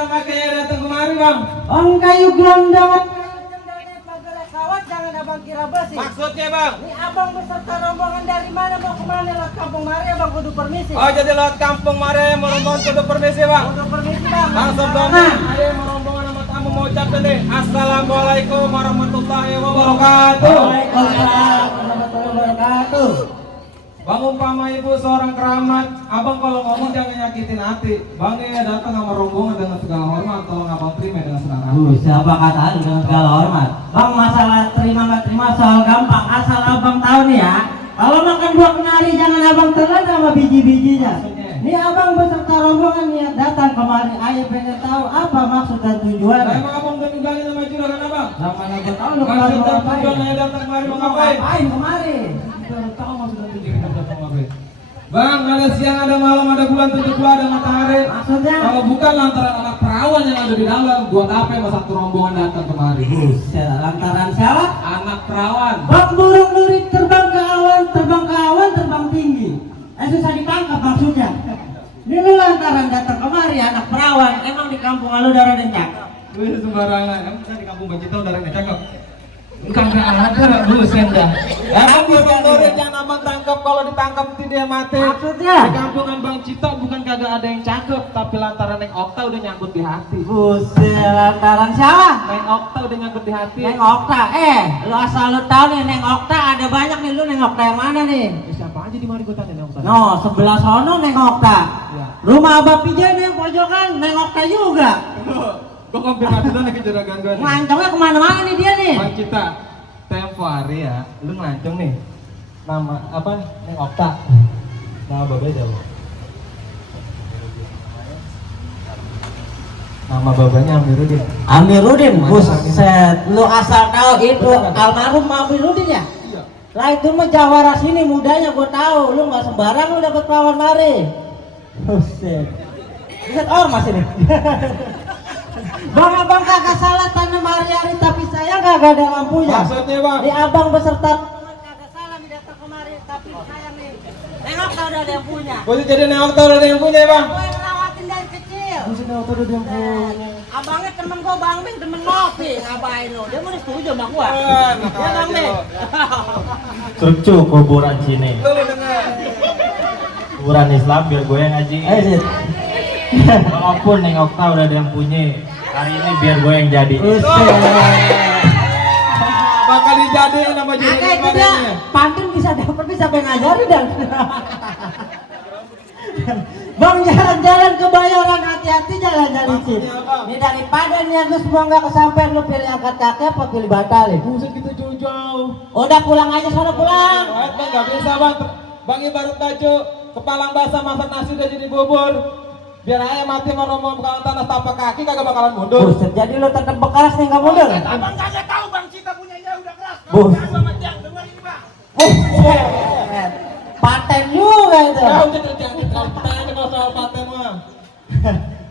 orang pakai datang kemari bang? Orang kayu gelondongan kawat jangan abang kira besi. Maksudnya bang? Ini abang beserta rombongan dari mana mau kemana lewat kampung Mari abang kudu permisi. Oh jadi lewat kampung Mari mau rombongan kudu permisi bang? Kudu permisi bang. Langsung dong ayo mau rombongan sama tamu mau ucapin nih. Assalamualaikum warahmatullahi wabarakatuh. Waalaikumsalam warahmatullahi wabarakatuh. Bang umpama ibu seorang keramat, abang kalau ngomong jangan nyakitin hati. Bang ya datang sama rombongan dengan segala hormat, tolong abang terima dengan senang hati. Siapa kata dengan segala hormat? Bang masalah terima nggak terima soal gampang. Asal abang tahu nih ya. Kalau makan buah kenari jangan abang telan sama biji-bijinya. Ini abang beserta rombongan niat datang kemari. Ayo pengen tahu apa maksud dan tujuan. Nah, emang abang udah ninggalin sama juragan abang? Nah, mana gue tahu lu Maksud dan ngapain? tujuan saya datang kemari mau ngapain? Ngapain kemari? Baru tahu maksud dan tujuan kita datang kemari. Bang, ada siang, ada malam, ada bulan, tujuh bulan, ada matahari. Maksudnya? Kalau bukan lantaran anak perawan yang ada di dalam, buat apa yang satu rombongan datang kemari? Lantaran siapa? Anak perawan. Bak burung lurik terbang ke awan, terbang tinggi. Susah ditangkap maksudnya. Ini lu lantaran datang kemari anak perawan. Emang di kampung lu darah dan cakep? Gue sembarangan, emang kita di kampung Bacita udah ada cakep. Kagak ada, buset dah. Emang burung lurik yang abang tangkap kalau ditangkap nanti dia mati. Maksudnya? Di kampungan Bang Cita bukan kagak ada yang cakep, tapi lantaran Neng Okta udah nyangkut di hati. Buset, lantaran siapa? Neng Okta udah nyangkut di hati. Neng Okta. Lu asal lu tahu nih Neng Okta ada banyak nih, lu Neng Okta yang mana nih? Siapa aja di mari gue tanya Neng Okta. No, sebelah sono Neng Okta. Iya. Rumah Abah Pijen yang pojokan Neng Okta juga. Gue konfirmasi tuh nih ke juragan gue nih. Ngelancongnya kemana-mana nih dia nih. Bang Cita, tempo hari ya, lu ngelancong nih. Nama apa? Neng Okta. Nama babanya jauh. Nama babanya Amiruddin. Amiruddin, buset. Lu asal tahu itu almarhum Amiruddin ya? Iya. Lah itu mah jawara sini mudanya gua tahu. Lu nggak sembarang lu dapat perawan mari. Buset. Buset ormas ini. Bang abang kagak salah tanam hari-hari tapi saya kagak ada lampunya. Maksudnya bang? Di abang beserta kagak salah nih datang kemari tapi sayang nih. Nengok udah ada yang punya. Boleh jadi Neng Okta udah ada yang punya bang? Gue yang ngerawatin dari kecil. Maksudnya Neng Okta udah ada yang punya. Abangnya temen gua Bang Bing temen ngopi ngapain lu? Dia mau setuju sama gua. Ya Bang Bing. Cucu kuburan sini. Lu dengar. Kuburan Islam biar gue yang ngaji. Walaupun Neng Okta udah ada yang punya, hari ini biar gue yang jadi. Bakal dijadiin sama juragan Itu dia kemarinnya. pantun bisa dapat bisa pengen ngajarin dan. Bang jalan-jalan ke Bayoran hati-hati jalan-jalan licin. Ini daripada nih Agus semua nggak kesampean lu pilih angkat kaki apa pilih batalin. Buset gitu jauh-jauh. Udah pulang aja sono pulang. Bang nggak bisa bang. Bang ibarat baju kepalang basah masak nasi udah jadi bubur. Biar aja mati ngomong kalau tanah tapak kaki kagak bakalan mundur. Buset, jadi lu tetep bekas nih nggak mundur. Abang kagak tahu Bang Cita punya ya udah keras. Bus. Jangan sama Tiang, denger ini Bang. Buset. Paten juga itu. Ya udah tanya kalau soal paten mah.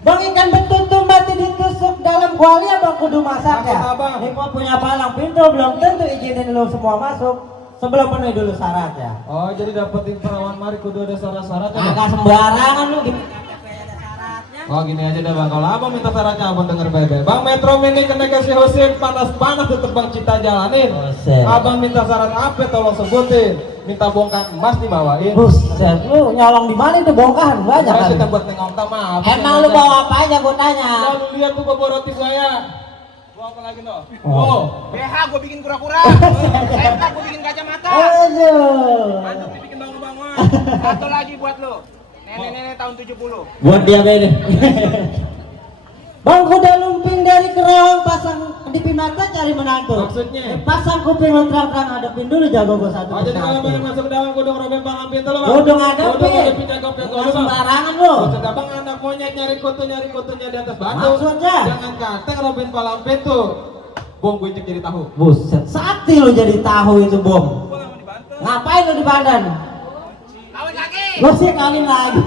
Bang ikan betutu mati ditusuk dalam kuali abang kudu masak ya. Masak, Abang. Ini gua punya palang pintu belum tentu izinin lu semua masuk sebelum penuhi dulu syarat ya. Oh jadi dapetin perawan mari kudu ada syarat-syarat ya. Agak sembarangan lu gitu. Oh gini aja deh bang, kalau abang minta syaratnya abang denger baik-baik. Bang Metro Mini kena kasih Husin panas-panas tetep Bang Cita jalanin. Buset. Abang minta syarat apa tolong sebutin. Minta bongkar emas dibawain. Buset, lu nyolong di mana itu bongkahan banyak Saya kan? sudah buat nengok sama. Emang lu bawa apa aja gua tanya. Lu lihat tuh bawa roti buaya. Bawa apa lagi no? Oh. BH gue bikin kura-kura. SMK gue bikin kacamata. Aduh. Mantap dibikin bangun-bangun. Satu lagi buat lu. Nenek-nenek tahun 70. Buat dia beda. Bang kuda lumping dari Kerawang pasang di mata cari menantu. Maksudnya? Pasang kuping lu terang-terang hadapin dulu jago gua satu. Oh jadi kalau persatu. mau masuk ke dalam kudung robek bang ampin tuh lo bang. Kudung ada Kudung pi. ada pinjago pego Nggak lu bang. sembarangan lu. Maksud abang anak monyet nyari kutunya di atas batu. Maksudnya? Jangan kata robek palampin tuh. Bom gue cek jadi tahu. Buset, sakti lu jadi tahu itu bom. Ngapain lu di badan? Kawin lagi. Lu sih kawin lagi.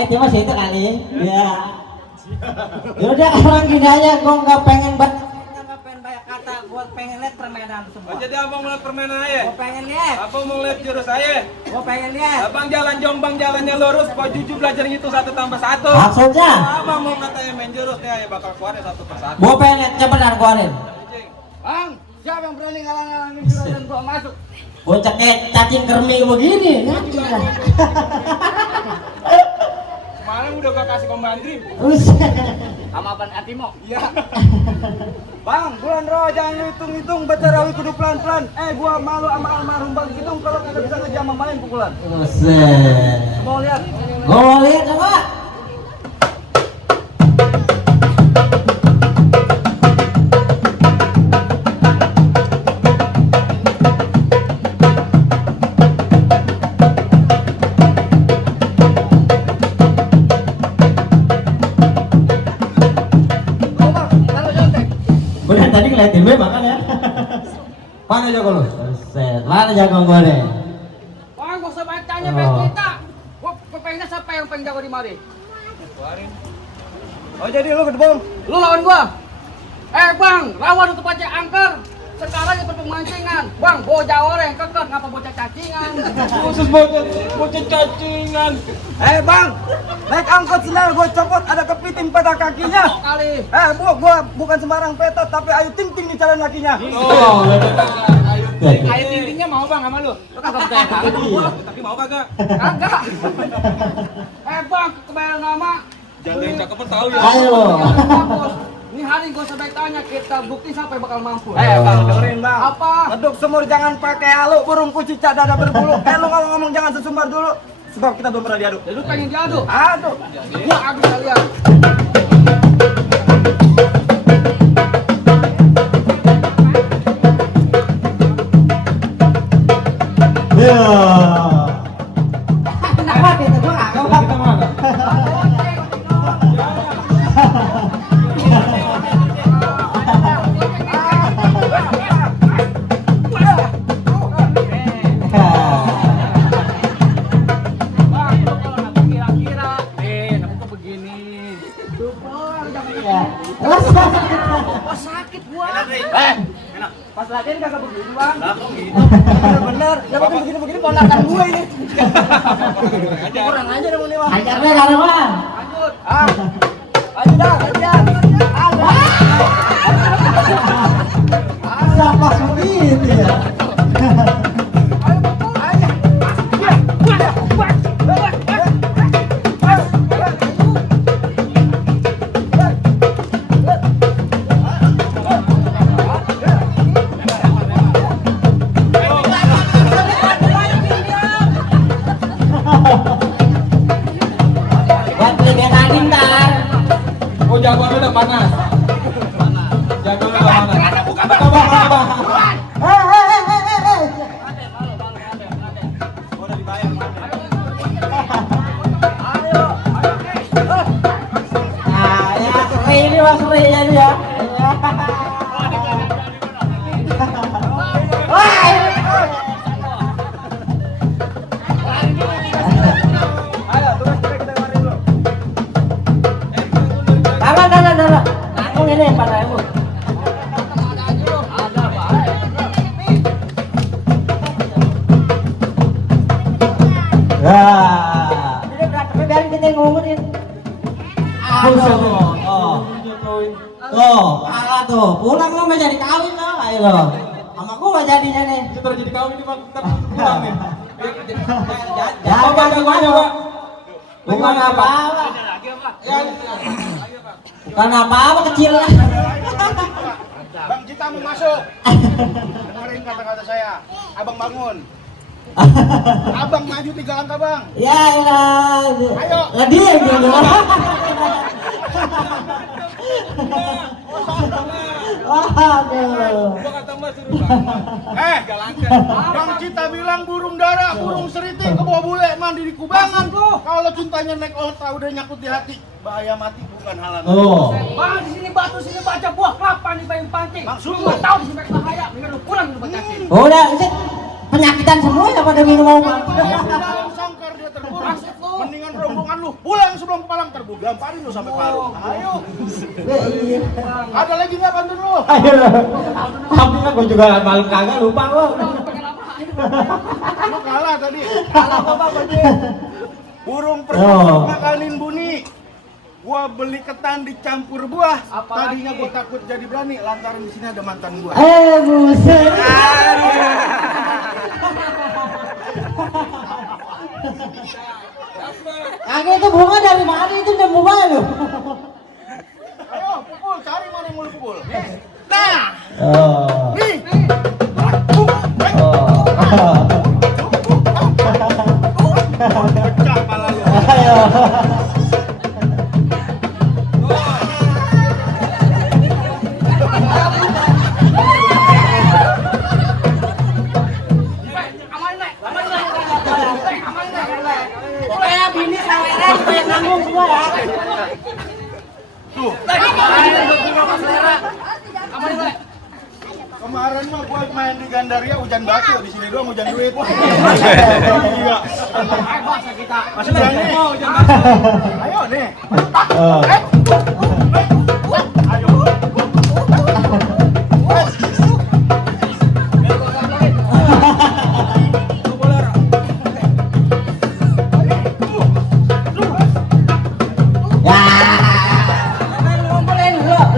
Itu masih itu kali. Ya. Yaudah orang gini aja, gua nggak pengen kayak kata gua pengen lihat permainan semua. Jadi abang mau lihat permainan aja? Gua pengen lihat. Abang mau lihat jurus saya? Gua pengen lihat. Abang jalan Jombang jalannya lurus, Pak Juju belajar itu 1+1. Maksudnya? Abang mau katanya main jurus nih, ya bakal keluarin 1+1. Gua pengen lihat cepetan keluarin. Bang, siapa yang berani ngalang-ngalangin juragan gua masuk? Bocah kayak cacing kermi begini, ngaji dah. Semalam udah gua kasih kombandri. Buset. Sama Ban Atimo. Iya. Bang, bulan roh jangan hitung-hitung baca rawi kudu pelan-pelan. Gua malu sama almarhum Bang Kidung kalau kagak bisa ngejam main pukulan. Buset. Mau lihat? Gua mau lihat coba. Udah tadi ngeliatin gue makan ya. Mana jago lu? Buset, mana jago gue deh? Bang, gua usah bacanya Oh. baik kita. Gua pengennya siapa yang pengen jago di mari? Oh jadi lu gedebong? Lu lawan gua. Bang, rawan untuk baca angker. Sekarang itu pemancingan. Bang, bocah orang kekeh ngapa bocah cacingan? Khusus bocah cacingan. Bang, naik angkot sendal gua copot ada kepiting pada kakinya. Kali. Gua bukan sembarang petot tapi ayu ting ting di jalan kakinya. Oh, Ayu ting tingnya mau Bang sama lu. Lu kagak percaya kali gua. tapi mau kagak? Kagak. Bang, kebayang nama. Jangan yang cakep tahu ya. Ayo. Ini hari gue sampai tanya kita bukti sampai bakal mampu. Bang, dengerin Bang. Apa? Ngeduk semur jangan pakai halu, burung kucicak dada berbulu. Lu kalau ngomong jangan sesumbar dulu. Sebab kita belum pernah diaduk. Lu pengen diaduk? Aduk. Gua aduk kalian. Ya. Kenapa kita gua nggak ngomong kemana? Sakit gua. Pas latihan kagak begini Bang. Bener-bener. Ya betul begini-begini ponakan gue ini. Kurang aja dong ini Bang. Ajarnya kalau Bang. Lanjut. Ayo dah, latihan. Siapa begitu ya? Buat beli betadine ntar. Oh, jagoan udah panas. Jagoan udah panas. Buka bang. Nah, ya seri ini Mas Seri jadi ya. Wah. Ayo, tugas kita kemarin dulu. Taruh. Aku ini pada aku. Wah. Ini beratnya biarin kita ngumurin. Aduh. Tuh, kalah tuh. Pulang lo mau jadi kawin lo, ayo lo. Sama gua jadinya nih. Sudah jadi kawin nih bang. Ntar pulang nih. Jangan gimana, Pak? Bukan apa-apa. Bukan apa-apa kecil lah. Bang Cita mau masuk. Dengerin kata-kata saya. Abang bangun. Abang maju 3 langkah Bang. Ya, ya. Ayo. Lagi ya gitu. Waduh. Gua kata mbak suruh bang. Jalankan. Bang Cita bilang burung dara, burung seritik ke bawah bule mandi di kubangan. Kalau cintanya naik otak udah nyangkut di hati, bahaya mati bukan halangan. Oh. Bang di sini batu sini baca buah kelapa nih pengen pancing. Maksud lu tahu di sini bahaya, mending lu pulang lu baca. Udah, sih. Penyakitan semua ya pada minum obat. Dalam sangkar dia terkurung. Mendingan rombongan lu pulang sebelum kepalang terbu. Gamparin lu sampai paru. Ayo. Iya. Ada lagi nggak pantun lu? Ayo. Tapi kan gue juga malam kagak lupa kok. Lu kalah tadi. Kalah apa Bajie? Burung Oh. perut makanin bunyi. Gua beli ketan dicampur buah. Tadinya gua takut jadi berani lantaran di sini ada mantan gua. Buset. Kagak itu bunga dari mana itu udah bunga lu? Ayo pukul, cari mana yang mau lu pukul. Nah, Oh. nih. Pecah pala lu. Ayo. Kayak bini saweran gue nanggung semua ya. Tuh. Kemarin mah gua main di Gandaria hujan batu, di sini doang hujan duit. Iya. Masih berani? Ayo nih. Ayo.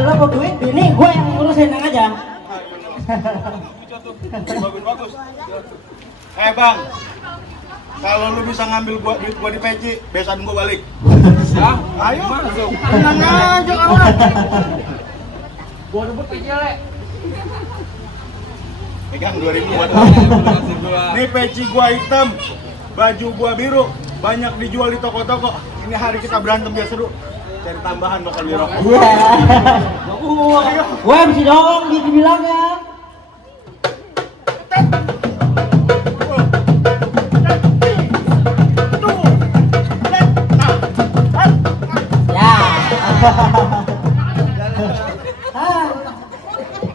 Lo mau duit bini gue yang ngurusin nang aja. Bagus. Bang, kalau lu bisa ngambil duit gua di peci, besan gua balik. Ayo masuk. Tenang aja kawan. Gua rebut aja, Le. Pegang 2000 buat lu. Nih peci gua hitam, baju gua biru, banyak dijual di toko-toko. Ini hari kita berantem biar seru. Cari tambahan bakal beli rokok. Iya. Gue mesti dong dibilangnya. Ya.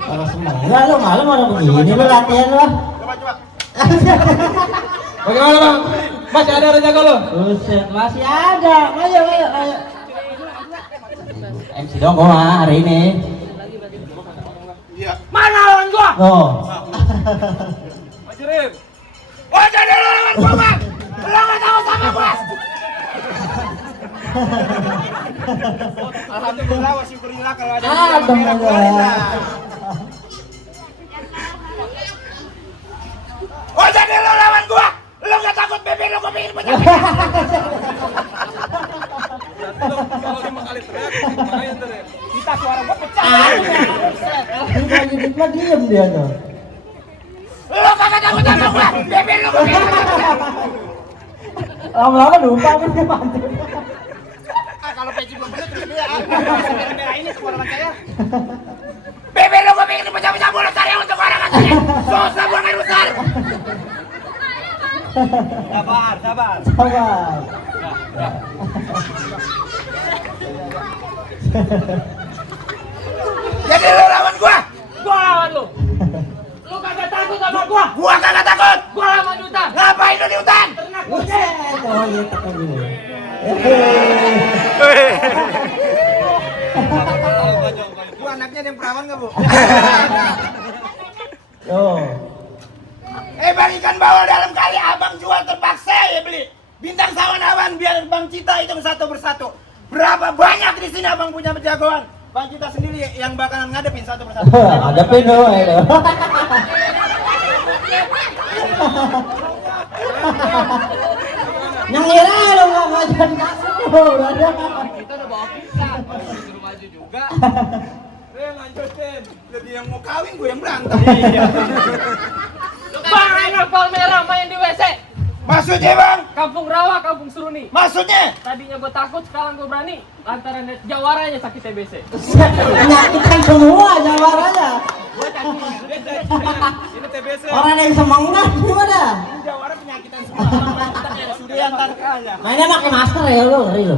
Kalau semuanya lo malam orang begini lo latihan lo. Coba. Bagaimana bang? Masih ada rejaga lo? Buset, masih ada. Ayo. MC dong gua hari ini. Iya. Mana lawan gua? Oh. Majirim. Wah, jadi lu lawan gua, Bang. Lu enggak tahu sama gua. Alhamdulillah wa syukurillah kalau ada yang merah gua. Oh, jadi lu lawan gua. Lu enggak takut bebek lu gua bikin pecah. Kalau 5 kali teriak, makanya teriak. Kita suara gua pecah. Udah jadi mah diem dia tuh. Lu kagak takut sama gua. Bebek lu gua bikin pecah. Lama-lama lupa kan dia pantun. Kalau peci belum bener terus dia merah ini semua lawan saya. Bebek lu gua bikin pecah-pecah mulut cari untuk orang asli. Susah buang air besar. Sabar. Jadi lu lawan gua lawan lu. Lu kagak takut sama gua? Gua kagak takut. Gua lawan di hutan. Ngapain lu di hutan? Ternak kucing. Oh iya tekan dulu. Gua anaknya ada yang perawan enggak, Bu? Oh. Bang, ikan bawal dalam kali abang jual terpaksa ya beli. Bintang sawan awan biar Bang Cita hitung satu persatu. Berapa banyak di sini abang punya jagoan? Bang Cita sendiri yang bakalan ngadepin satu persatu. Hadapin dulu itu. Yang ngira lo nggak ngajar kamu, ada. Kita udah bawa kita, disuruh maju juga. Lanjutin. Jadi yang mau kawin gue yang berantem. Bang, anak Palmera main di WC. Maksudnya bang? Kampung Rawa, Kampung Seruni. Maksudnya? Tadinya gue takut, sekarang gue berani. Lantaran jawaranya sakit TBC. Penyakitan semua jawarannya. Ini TBC. Orang yang semangat gimana? Jawara penyakitan semua. Sudah yang tangkalnya. Mainnya pakai masker ya lu, ngeri lu.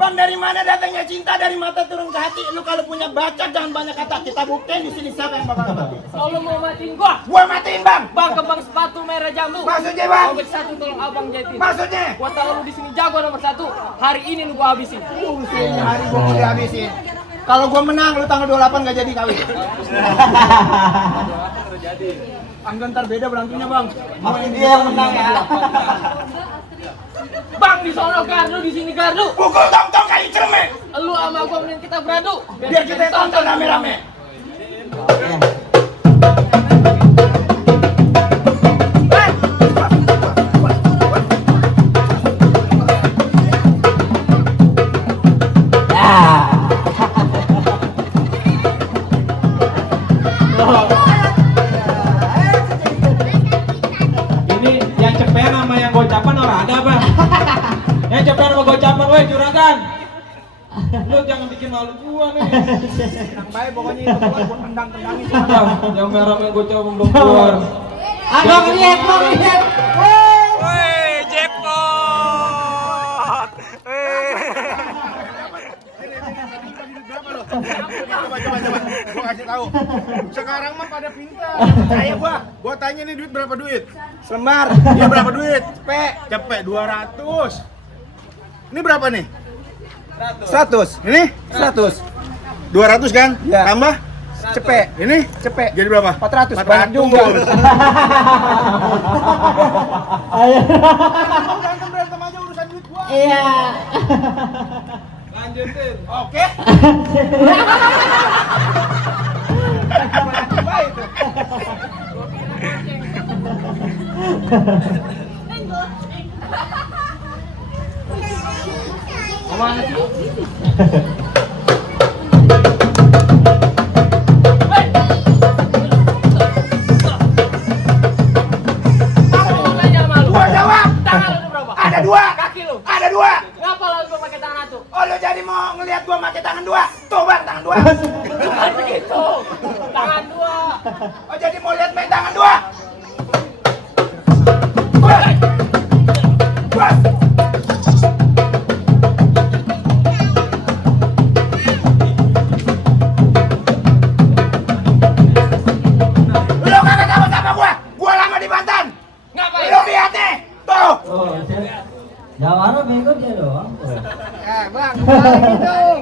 Bang, dari mana datangnya cinta dari mata turun ke hati? Lu kalau punya baca jangan banyak kata. Kita buktiin di sini siapa yang bakal mati. Kalau mau matiin gua Matiin bang. Bang, kembang sepatu merah jambu. Maksudnya bang? Obek satu tolong abang jahitin. Maksudnya? Gua tahu lu di sini jago nomor 1. Hari ini lu gua habisin. Hari gua udah habisin. Kalau gua menang, lu tanggal 28 gak jadi kawin. Angga ntar beda berantunya bang. Pasti dia yang menang ya. Bang di sono gardu, di sini gardu. Pukul tong-tong kayu cermek. Lu sama gua mending kita beradu. Biar kita tonton rame-rame. Ini yang cepean sama yang gocapan orang ada apa? Yang cepean sama gocapan, weh juragan. Lu jangan bikin malu gua nih. Tenang baik pokoknya itu gua tendang-tendangin semua. Bang, yang merah sama gocapan belum keluar. Abang lihat. Coba. Gua kasih tahu. Sekarang mah pada pintar. Percaya gua. Gua tanya nih duit berapa duit? Selembar. Iya berapa duit? Cepet. 200. Ini berapa nih? 100. Ini 100. 200 kan? Iya. Tambah Cepet. ini Cepet. jadi berapa? 400. Banyak juga. Berantem aja urusan duit gua. Iya. Lanjutin. Oke. Gua jawab. Tangan lu berapa? Ada 2. Kaki lu. Ada 2. Ngapa lu gua pakai tangan satu? Oh lu jadi mau ngelihat gua pakai tangan 2? Tuh bang, tangan 2. Bukan begitu. Tangan dua. Oh jadi mau lihat main tangan 2? Bos. Bos. Lu kagak tahu sama gua lama di Banten. Ngapain? Lu lihat nih, tuh. Oh, Jawara bego dia doang. Bang, balik dong.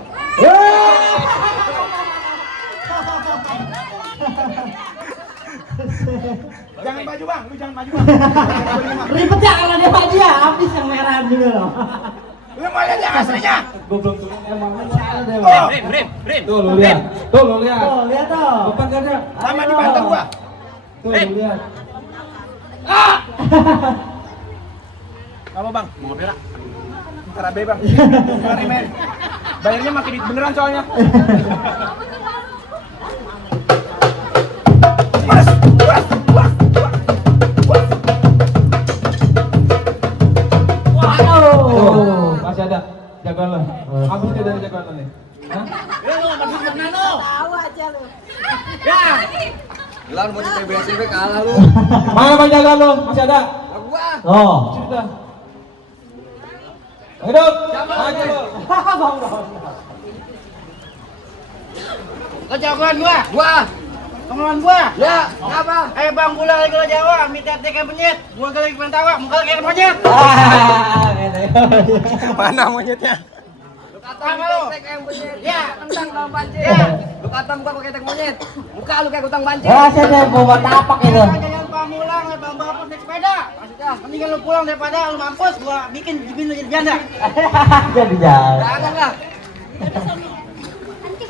Jangan baju bang, lu jangan baju bang. Ribet ya kalau dia maju ya, habis yang merah juga loh. Lu mau lihat yang aslinya? Gua belum turun emang. Tuh, Tuh lu lihat. Tuh lu lihat. Oh, lihat tuh. Depan gak ada. sama di Banten gua. Tuh lu lihat. Apa bang? Mau berak. Ntar abe bang. Mari men. Bayarnya makin beneran soalnya. Mas, mas, mas, mas. Tuh, masih ada jagoan lo. Habis dia dari jagoan lo nih. Hah? Mana bang jagoan lo? Masih ada? Oh. Sudah. Hidup. Maju lo. Lo jagoan gua. Pengeluaran gua. Ya, apa? Bang gula lagi lo Jawa, minta kayak penyet. Gua lagi pengen tawa, muka kayak monyet. Mana monyetnya? Kata lu kayak monyet. Ya, kentang dalam pancing. Ya. Lu kata muka pakai tek monyet. Muka lu kayak kutang pancing. Ya, saya deh mau buat tapak itu. Jangan pamulang, bang bapak naik sepeda. Maksudnya, mendingan lu pulang daripada lu mampus, gua bikin lu jadi janda. Jadi jalan. Jangan lah.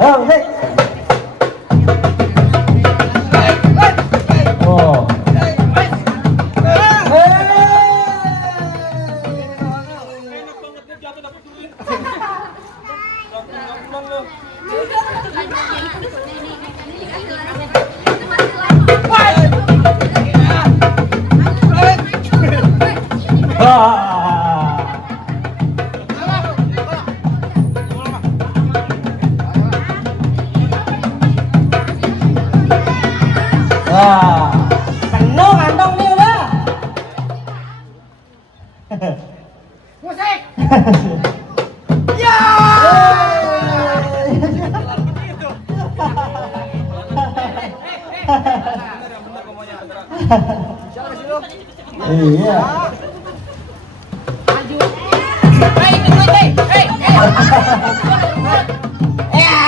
Oh, hei. Oh. Wah, penuh kantong nih udah. Musik. Ya. Iya. Hei, ikut gue, hei. Ya.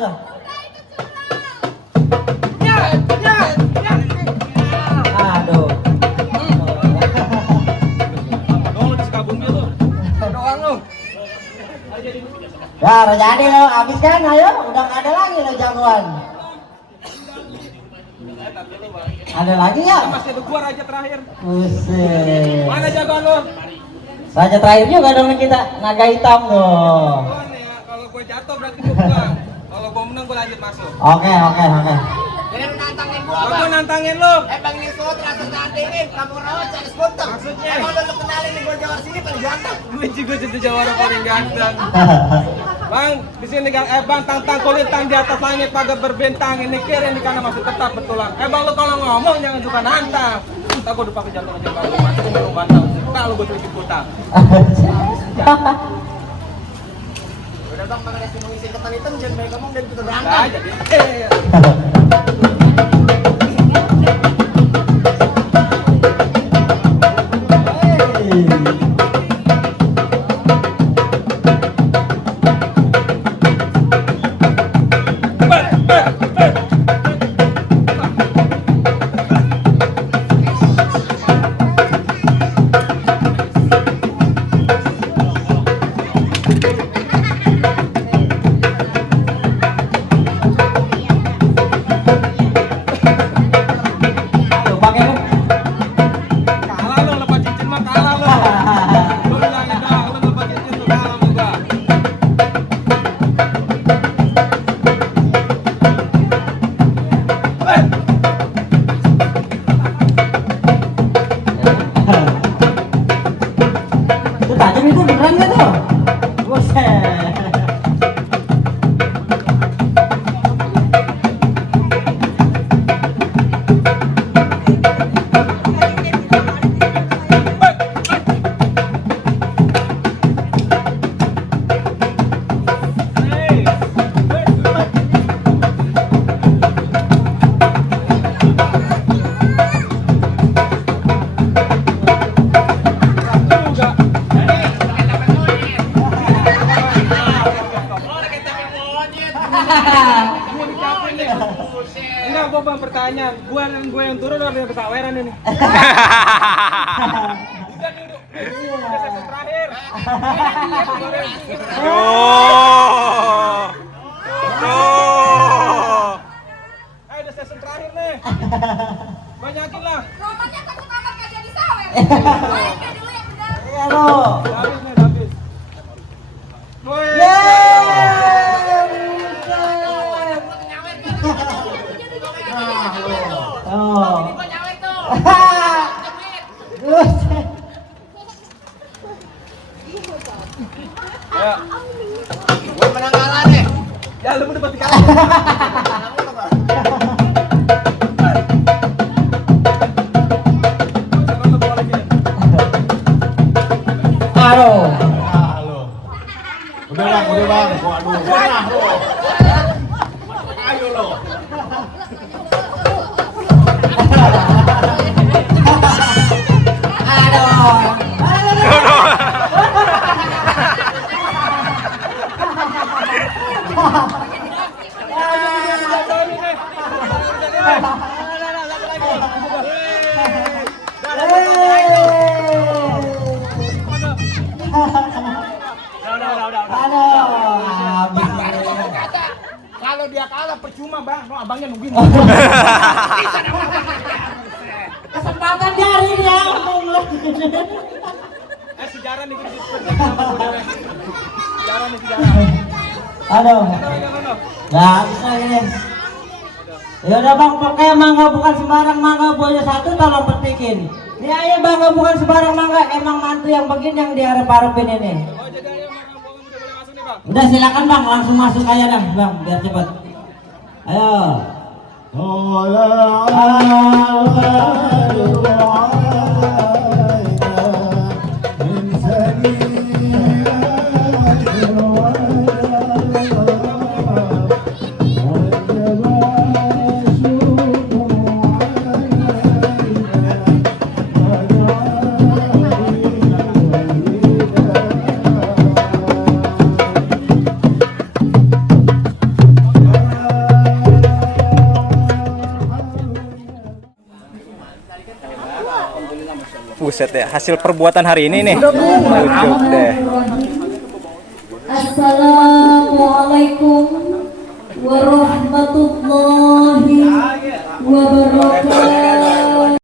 tuh? Ya, ya, ya. Aduh. Doang lu di Sukabumi lu. Doang lu. Ya, udah jadi lo, habis kan, ayo, udah nggak ada lagi lo jagoan. Ada lagi ya? Masih ada gua raja terakhir. Buset. Mana jagoan lu? Raja terakhir juga dong kita, naga hitam dong. Gua nih ya, kalau gua jatuh berarti gua pulang. Kalau gua menang gua lanjut masuk. Oke. Jadi lu nantangin gua, Gua Bang. nantangin lu. Bang ini tuh langsung tandingin, kamu rawat cari skuter. Maksudnya? Emang udah lu kenalin nih gua jawab sini paling ganteng. Gue juga jadi jawara paling ganteng. Bang, di sini kan bang tantang kulintang di atas langit pagar berbintang ini kiri ini kanan masih tetap betulan. Bang lu kalau ngomong jangan suka nantang. Entar gua udah pakai jantung aja baru masuk ke rumah bantang. Kalau gua sedikit kutang. Udah Bang, pakai si mengisi ketan hitam jangan banyak ngomong dan kita Nah, berangkat. jadi Aduh, pakai lu. kalah lu lepas cincin mah kalah lu. Lu bilangin dong, lu lepas cincin lu kalah lu gua. Itu tajam itu beneran gak tuh? Buset. Enggak, gua bang pertanyaan. Gua dan gua yang turun ada yang kesaweran ini. Udah duduk. Udah sesi terakhir. Ayo udah sesi terakhir nih. Banyakin lah. Romannya takut amat gak jadi sawer. Mainkan dulu yang benar. Iya lo. Habis nih, habis. Woi. Oh. Gua nyawer tuh. Buset. Ya. Gua menang kalah deh. Ya lu udah pasti kalah. Aduh. Udah bang. Waduh. Pernah lo. Ayo lo. Kalau dia kalah percuma Bang, no, abangnya nungguin. Kesempatan jari dia ngomong lu. Sejarah nih kita sejarah nih sejarah. Aduh. Aduh. Nggak bisa ini. Ya udah bang, pokoknya mangga bukan sembarang mangga punya satu tolong petikin. Ini aja bangga bukan sembarang mangga, emang mantu yang begini yang diharap-harapin ini. Oh jadi ayo makan udah boleh masuk nih bang. Udah silakan bang, langsung masuk aja dah bang, biar cepet. Ayo. Buset ya, hasil perbuatan hari ini nih. Ujuk deh. Assalamualaikum warahmatullahi wabarakatuh.